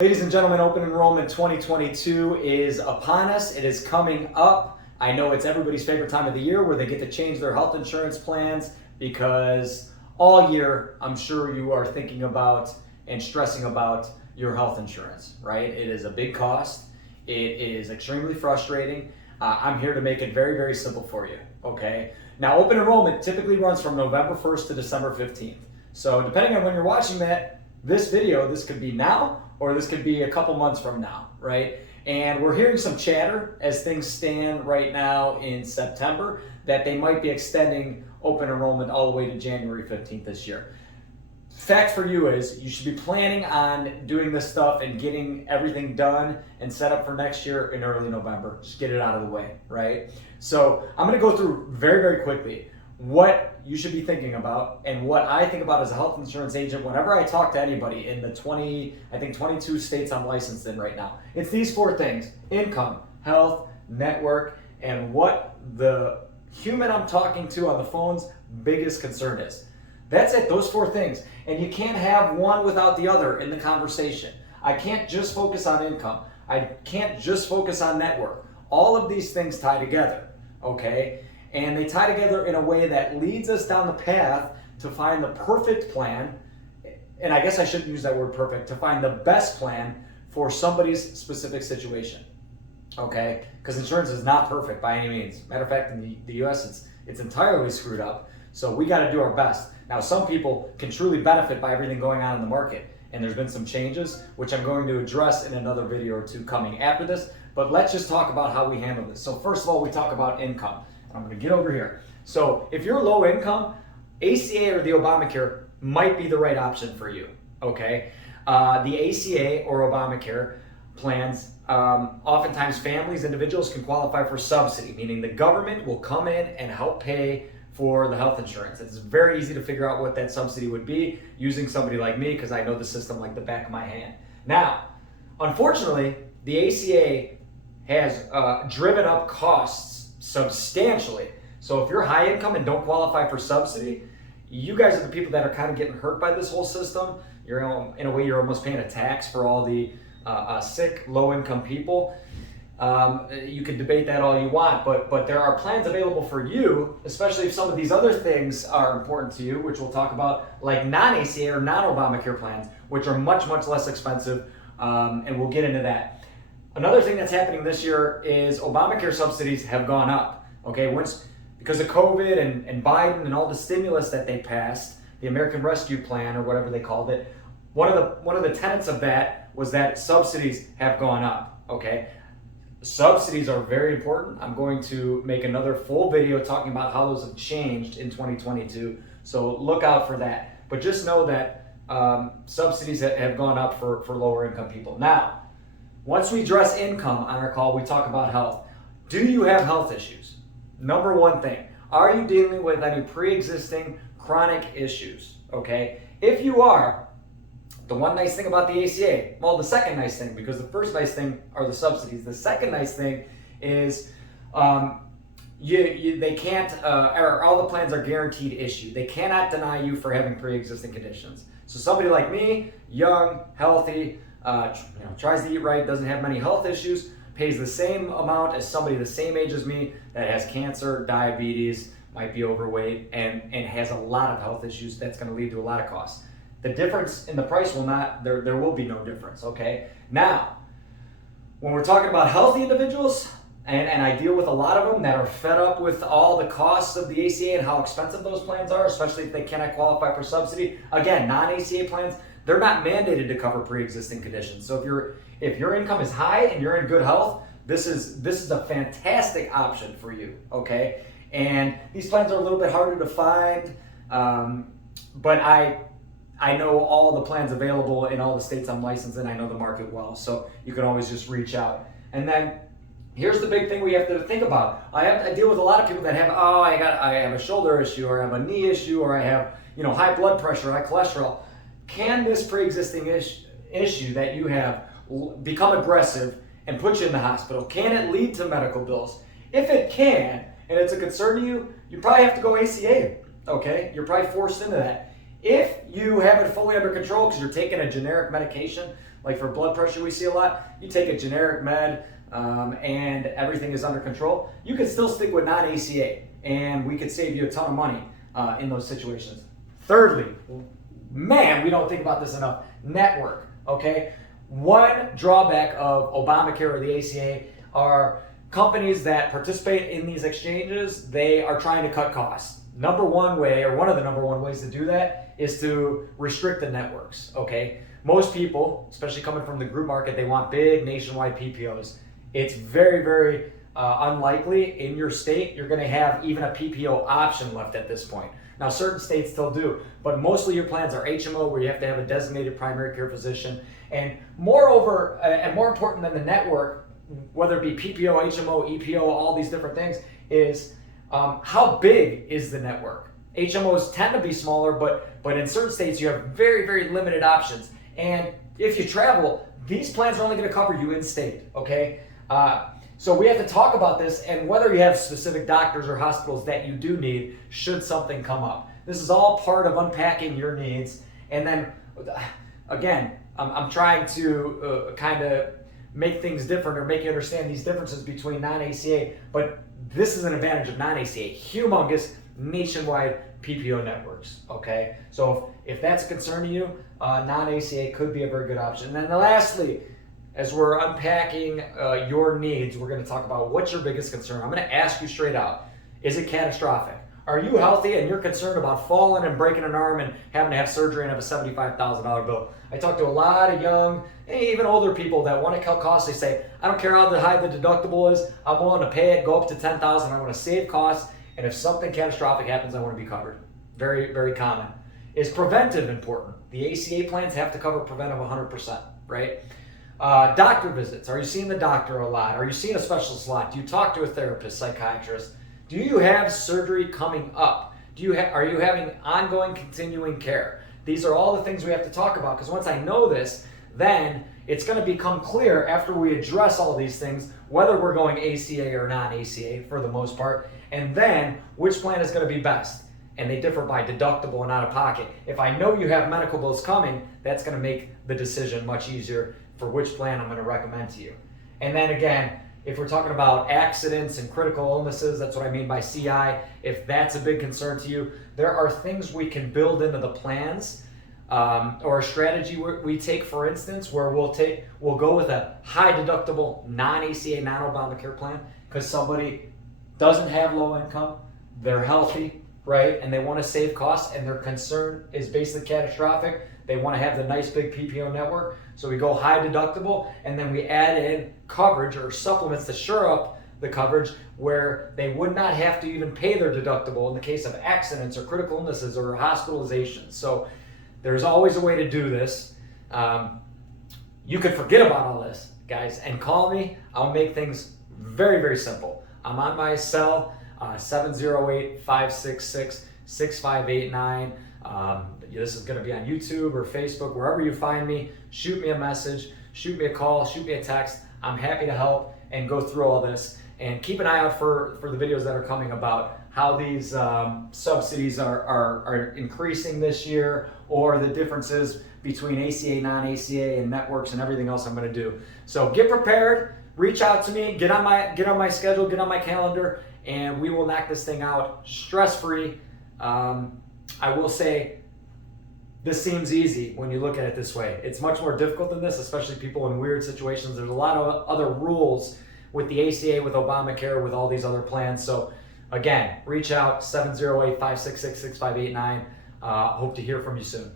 Ladies and gentlemen, Open Enrollment 2022 is upon us. It is coming up. I know it's everybody's favorite time of the year where they get to change their health insurance plans because all year I'm sure you are thinking about and stressing about your health insurance, right? It is a big cost. It is extremely frustrating. I'm here to make it very, very simple for you, okay? Now, Open Enrollment typically runs from November 1st to December 15th. So depending on when you're watching this video, this could be now or this could be a couple months from now, right? And we're hearing some chatter as things stand right now in September that they might be extending open enrollment all the way to January 15th this year. Fact for you is you should be planning on doing this stuff and getting everything done and set up for next year in early November. Just get it out of the way, right? So I'm gonna go through very, very quickly what you should be thinking about and what I think about as a health insurance agent whenever I talk to anybody in the 22 states I'm licensed in right now. It's these four things: income, health, network, and what the human I'm talking to on the phone's biggest concern is. That's it, those four things. And you can't have one without the other in the conversation. I can't just focus on income. I can't just focus on network. All of these things tie together, okay? And they tie together in a way that leads us down the path to find the perfect plan, and I guess I shouldn't use that word perfect, to find the best plan for somebody's specific situation, okay? Because insurance is not perfect by any means. Matter of fact, in the US, it's entirely screwed up, so we gotta do our best. Now, some people can truly benefit by everything going on in the market, and there's been some changes, which I'm going to address in another video or two coming after this, but let's just talk about how we handle this. So first of all, we talk about income. I'm going to get over here. So if you're low income, ACA or the Obamacare might be the right option for you, okay? The ACA or Obamacare plans, oftentimes families, individuals can qualify for subsidy, meaning the government will come in and help pay for the health insurance. It's very easy to figure out what that subsidy would be using somebody like me because I know the system like the back of my hand. Now, unfortunately, the ACA has driven up costs substantially. So if you're high income and don't qualify for subsidy, you guys are the people that are kind of getting hurt by this whole system. You're in a way, you're almost paying a tax for all the sick, low income people. You can debate that all you want, but there are plans available for you, especially if some of these other things are important to you, which we'll talk about, like non-ACA or non-Obamacare plans, which are much, much less expensive, and we'll get into that. Another thing that's happening this year is Obamacare subsidies have gone up, okay? Because of COVID and Biden and all the stimulus that they passed, the American Rescue Plan or whatever they called it, one of the tenets of that was that subsidies have gone up, okay? Subsidies are very important. I'm going to make another full video talking about how those have changed in 2022, so look out for that. But just know that subsidies have gone up for lower income people. Now, once we address income on our call, we talk about health. Do you have health issues? Number one thing, are you dealing with any pre-existing chronic issues, okay? If you are, the one nice thing about the ACA, well, the second nice thing, because the first nice thing are the subsidies. The second nice thing is they can't, or all the plans are guaranteed issue. They cannot deny you for having pre-existing conditions. So somebody like me, young, healthy, tries to eat right, doesn't have many health issues, pays the same amount as somebody the same age as me that has cancer, diabetes, might be overweight, and has a lot of health issues. That's going to lead to a lot of costs. The difference in the price will not, there will be no difference, okay? Now, when we're talking about healthy individuals, and I deal with a lot of them that are fed up with all the costs of the ACA and how expensive those plans are, especially if they cannot qualify for subsidy. Again, non-ACA plans, they're not mandated to cover pre-existing conditions. So if your income is high and you're in good health, this is a fantastic option for you, okay? And these plans are a little bit harder to find, but I know all the plans available in all the states I'm licensed in. I know the market well, so you can always just reach out. And then here's the big thing we have to think about. I deal with a lot of people that have, I have a shoulder issue, or I have a knee issue, or I have high blood pressure, high cholesterol. Can this pre-existing issue that you have become aggressive and put you in the hospital? Can it lead to medical bills? If it can, and it's a concern to you, you probably have to go ACA, okay? You're probably forced into that. If you have it fully under control because you're taking a generic medication Like for blood pressure, we see a lot. You take a generic med and everything is under control. You could still stick with non-ACA, and we could save you a ton of money in those situations. Thirdly, man, we don't think about this enough. Network, okay? One drawback of Obamacare or the ACA are companies that participate in these exchanges, they are trying to cut costs. Number one way, or one of the number one ways to do that, is to restrict the networks, okay? Most people, especially coming from the group market, they want big nationwide PPOs. It's very, very unlikely in your state you're going to have even a PPO option left at this point. Now, certain states still do, but mostly your plans are HMO, where you have to have a designated primary care physician. And moreover, and more important than the network, whether it be PPO, HMO, EPO, all these different things, is how big is the network? HMOs tend to be smaller, but in certain states you have very, very limited options. And if you travel, these plans are only going to cover you in state, okay? So we have to talk about this and whether you have specific doctors or hospitals that you do need should something come up. This is all part of unpacking your needs. And then, again, I'm trying to kind of make things different or make you understand these differences between non-ACA, but this is an advantage of non-ACA. Humongous nationwide PPO networks, okay? So if that's a concern to you, non-ACA could be a very good option. And then lastly, as we're unpacking your needs, we're going to talk about what's your biggest concern. I'm going to ask you straight out, is it catastrophic? Are you healthy and you're concerned about falling and breaking an arm and having to have surgery and have a $75,000 bill? I talk to a lot of young, even older people that want to cut costs. They say, I don't care how high the deductible is, I'm willing to pay it, go up to $10,000, I want to save costs, and if something catastrophic happens, I want to be covered. Very, very common. Is preventive important? The ACA plans have to cover preventive 100%, right? Doctor visits. Are you seeing the doctor a lot? Are you seeing a specialist a lot? Do you talk to a therapist, psychiatrist? Do you have surgery coming up? Are you having ongoing, continuing care? These are all the things we have to talk about, because once I know this, then it's going to become clear after we address all these things, whether we're going ACA or non-ACA for the most part, and then which plan is going to be best. And they differ by deductible and out of pocket. If I know you have medical bills coming, that's going to make the decision much easier for which plan I'm going to recommend to you. And then again, if we're talking about accidents and critical illnesses, that's what I mean by CI. If that's a big concern to you, there are things we can build into the plans or a strategy we take, for instance, where we'll go with a high deductible non-ACA, non-Obamacare plan because somebody doesn't have low income, they're healthy, right? And they want to save costs and their concern is basically catastrophic. They want to have the nice big PPO network. So we go high deductible and then we add in coverage or supplements to shore up the coverage where they would not have to even pay their deductible in the case of accidents or critical illnesses or hospitalizations. So there's always a way to do this. You could forget about all this, guys, and call me. I'll make things very, very simple. I'm on my cell, 708-566-6589. This is going to be on YouTube or Facebook, wherever you find me. Shoot me a message, shoot me a call, shoot me a text. I'm happy to help and go through all this. And keep an eye out for the videos that are coming about how these subsidies are increasing this year, or the differences between ACA, non-ACA, and networks and everything else I'm going to do. So get prepared, reach out to me, get on my schedule, get on my calendar, and we will knock this thing out stress-free. I will say, this seems easy when you look at it this way. It's much more difficult than this, especially people in weird situations. There's a lot of other rules with the ACA, with Obamacare, with all these other plans. So again, reach out, 708-566-6589. Hope to hear from you soon.